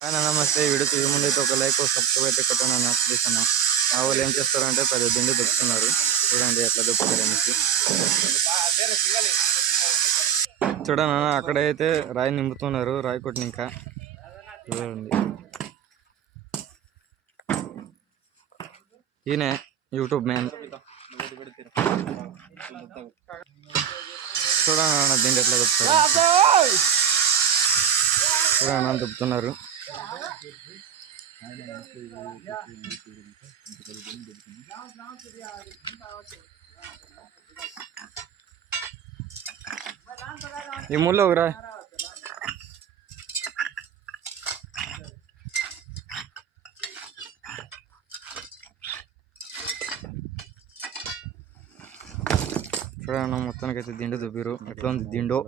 నమస్తే. ఈ వీడియో చూసే ముందు అయితే ఒక లైక్ సబ్స్క్రైబ్ అయితే కొట్టండి అన్న ప్లీజ్ అన్న. మా వాళ్ళు ఏం చేస్తారంటే పెద్ద దిండు దొక్కుతున్నారు. చూడండి ఎట్లా దొక్కుతారు అనేసి. చూడండి అన్న అక్కడైతే రాయి నింపుతున్నారు. రాయి కొట్టిన ఇంకా చూడండి. ఈయనే యూట్యూబ్ మ్యాన్. చూడండి అన్న దిండు ఎట్లా దొక్కుతారు. చూడండి అన్న దొక్కుతున్నారు. ఈ ముళ్ళు ఒకరా చూడన్నా మొత్తానికి అయితే దిండు దుబ్బిరు. ఎట్లా ఉంది దిండో.